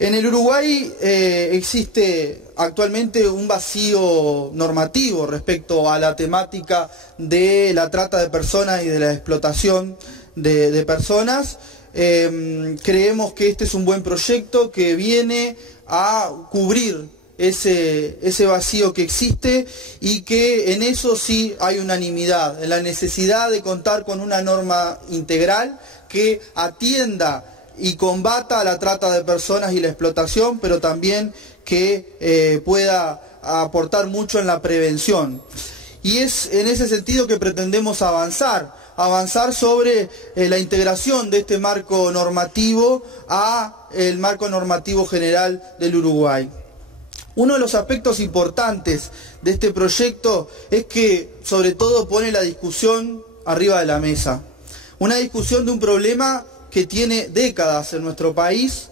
En el Uruguay existe actualmente un vacío normativo respecto a la temática de la trata de personas y de la explotación de personas. Creemos que este es un buen proyecto que viene a cubrir ese vacío que existe y que en eso sí hay unanimidad, en la necesidad de contar con una norma integral que atienda y combata la trata de personas y la explotación, pero también que pueda aportar mucho en la prevención. Y es en ese sentido que pretendemos avanzar sobre la integración de este marco normativo a el marco normativo general del Uruguay. Uno de los aspectos importantes de este proyecto es que sobre todo pone la discusión arriba de la mesa. Una discusión de un problema que tiene décadas en nuestro país,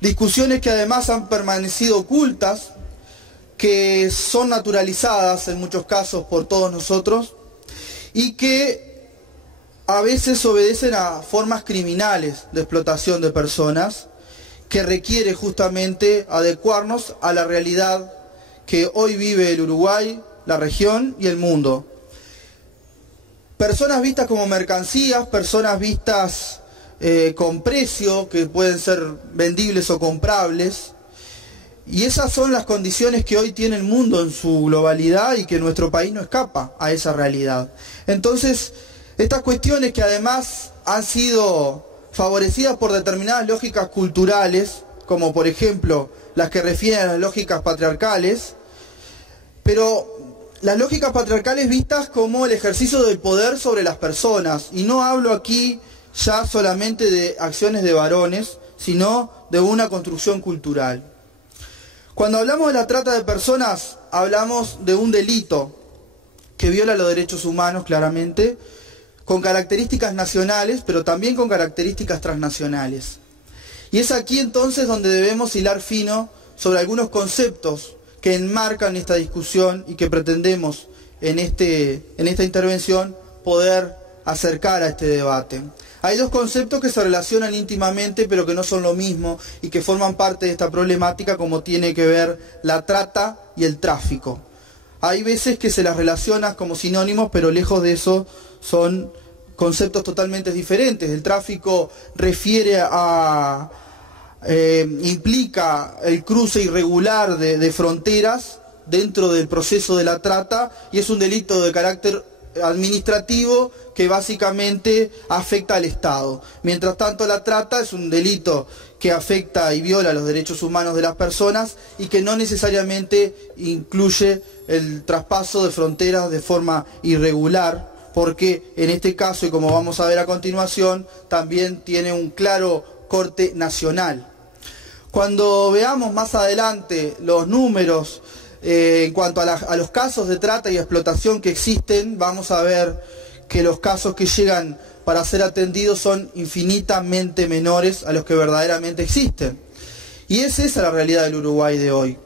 discusiones que además han permanecido ocultas, que son naturalizadas en muchos casos por todos nosotros y que a veces obedecen a formas criminales de explotación de personas que requiere justamente adecuarnos a la realidad que hoy vive el Uruguay, la región y el mundo. Personas vistas como mercancías, personas vistas con precio, que pueden ser vendibles o comprables, y esas son las condiciones que hoy tiene el mundo en su globalidad y que nuestro país no escapa a esa realidad. Entonces, estas cuestiones que además han sido favorecidas por determinadas lógicas culturales, como por ejemplo las que refieren a las lógicas patriarcales, pero las lógicas patriarcales vistas como el ejercicio del poder sobre las personas, y no hablo aquí ya solamente de acciones de varones, sino de una construcción cultural. Cuando hablamos de la trata de personas, hablamos de un delito que viola los derechos humanos claramente, con características nacionales, pero también con características transnacionales. Y es aquí entonces donde debemos hilar fino sobre algunos conceptos que enmarcan esta discusión y que pretendemos en esta intervención poder acercar a este debate. Hay dos conceptos que se relacionan íntimamente, pero que no son lo mismo y que forman parte de esta problemática, como tiene que ver la trata y el tráfico. Hay veces que se las relaciona como sinónimos, pero lejos de eso son conceptos totalmente diferentes. El tráfico refiere a implica el cruce irregular de fronteras dentro del proceso de la trata y es un delito de carácter administrativo que básicamente afecta al Estado. Mientras tanto, la trata es un delito que afecta y viola los derechos humanos de las personas y que no necesariamente incluye el traspaso de fronteras de forma irregular, porque en este caso, y como vamos a ver a continuación, también tiene un claro corte nacional. Cuando veamos más adelante los números en cuanto a los casos de trata y explotación que existen, vamos a ver que los casos que llegan para ser atendidos son infinitamente menores a los que verdaderamente existen. Y es esa la realidad del Uruguay de hoy.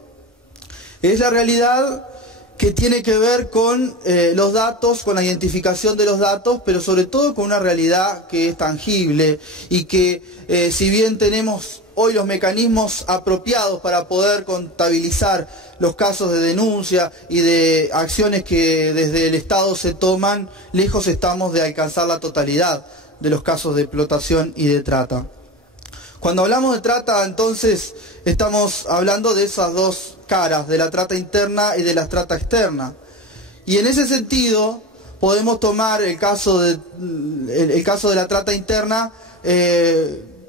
Es la realidad que tiene que ver con los datos, con la identificación de los datos, pero sobre todo con una realidad que es tangible y que si bien tenemos hoy los mecanismos apropiados para poder contabilizar los casos de denuncia y de acciones que desde el Estado se toman, lejos estamos de alcanzar la totalidad de los casos de explotación y de trata. Cuando hablamos de trata, entonces, estamos hablando de esas dos caras, de la trata interna y de la trata externa. Y en ese sentido, podemos tomar el caso de la trata interna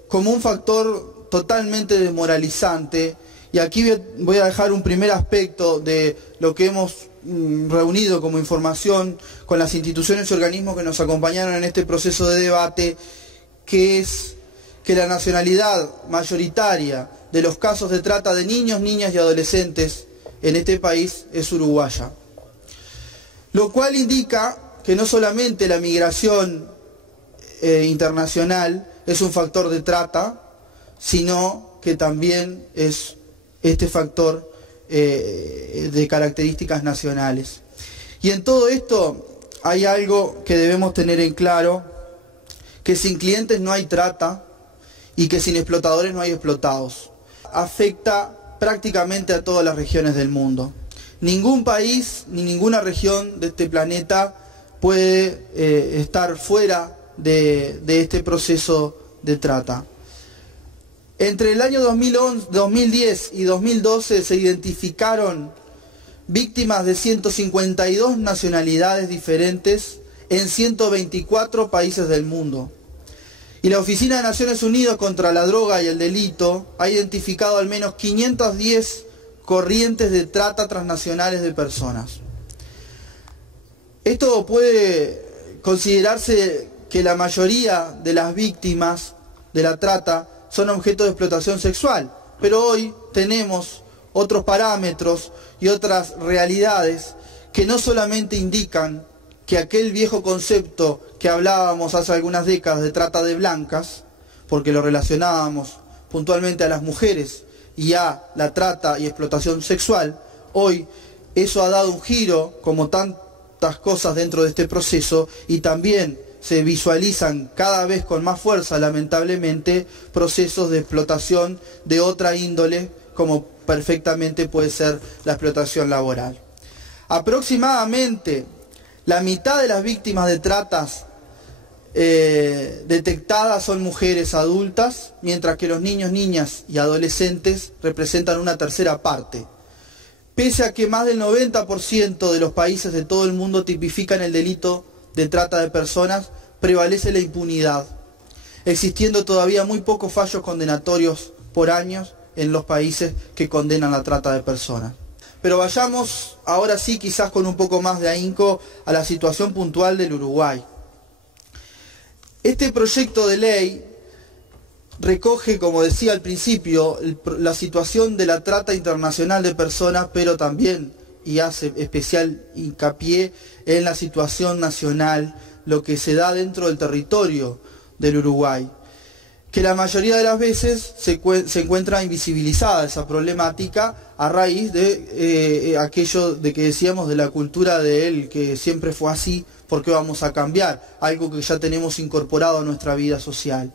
como un factor totalmente desmoralizante, y aquí voy a dejar un primer aspecto de lo que hemos reunido como información con las instituciones y organismos que nos acompañaron en este proceso de debate, que es que la nacionalidad mayoritaria de los casos de trata de niños, niñas y adolescentes en este país es uruguaya. Lo cual indica que no solamente la migración internacional es un factor de trata, sino que también es este factor de características nacionales. Y en todo esto hay algo que debemos tener en claro, que sin clientes no hay trata y que sin explotadores no hay explotados. afecta prácticamente a todas las regiones del mundo. Ningún país ni ninguna región de este planeta puede estar fuera de este proceso de trata. Entre el año 2010 y 2012 se identificaron víctimas de 152 nacionalidades diferentes en 124 países del mundo. Y la Oficina de Naciones Unidas contra la Droga y el Delito ha identificado al menos 510 corrientes de trata transnacionales de personas. Esto puede considerarse que la mayoría de las víctimas de la trata son objeto de explotación sexual, pero hoy tenemos otros parámetros y otras realidades que no solamente indican que aquel viejo concepto que hablábamos hace algunas décadas de trata de blancas, porque lo relacionábamos puntualmente a las mujeres y a la trata y explotación sexual, hoy eso ha dado un giro, como tantas cosas dentro de este proceso, y también se visualizan cada vez con más fuerza, lamentablemente, procesos de explotación de otra índole, como perfectamente puede ser la explotación laboral. Aproximadamente la mitad de las víctimas de tratas detectadas son mujeres adultas, mientras que los niños, niñas y adolescentes representan una tercera parte. Pese a que más del 90% de los países de todo el mundo tipifican el delito de trata de personas, prevalece la impunidad, existiendo todavía muy pocos fallos condenatorios por años en los países que condenan la trata de personas. Pero vayamos ahora sí, quizás con un poco más de ahínco, a la situación puntual del Uruguay. Este proyecto de ley recoge, como decía al principio, la situación de la trata internacional de personas, pero también, y hace especial hincapié en la situación nacional, lo que se da dentro del territorio del Uruguay, que la mayoría de las veces se encuentra invisibilizada esa problemática a raíz de aquello de que decíamos de la cultura de él, que siempre fue así, porque vamos a cambiar, algo que ya tenemos incorporado a nuestra vida social.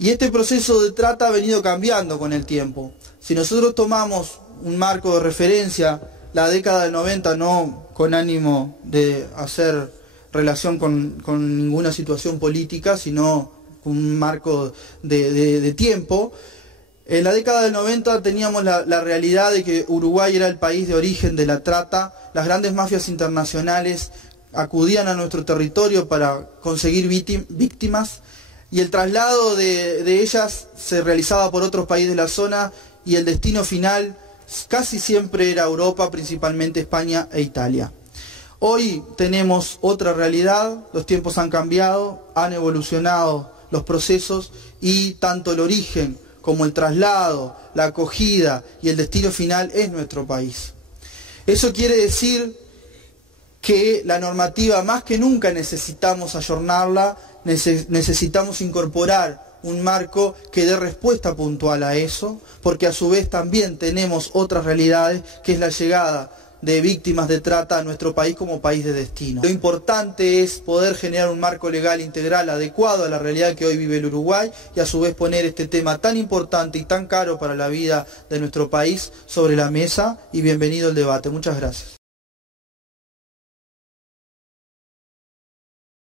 Y este proceso de trata ha venido cambiando con el tiempo. Si nosotros tomamos un marco de referencia, la década del 90, no con ánimo de hacer relación con ninguna situación política, sino un marco de tiempo. En la década del 90 teníamos la realidad de que Uruguay era el país de origen de la trata. Las grandes mafias internacionales acudían a nuestro territorio para conseguir víctimas, y el traslado de ellas se realizaba por otros países de la zona, y el destino final casi siempre era Europa, principalmente España e Italia. Hoy tenemos otra realidad, los tiempos han cambiado, han evolucionado los procesos, y tanto el origen como el traslado, la acogida y el destino final es nuestro país. Eso quiere decir que la normativa más que nunca necesitamos ayornarla, necesitamos incorporar un marco que dé respuesta puntual a eso, porque a su vez también tenemos otras realidades, que es la llegada de víctimas de trata a nuestro país como país de destino. Lo importante es poder generar un marco legal integral adecuado a la realidad que hoy vive el Uruguay, y a su vez poner este tema tan importante y tan caro para la vida de nuestro país sobre la mesa, y bienvenido el debate. Muchas gracias.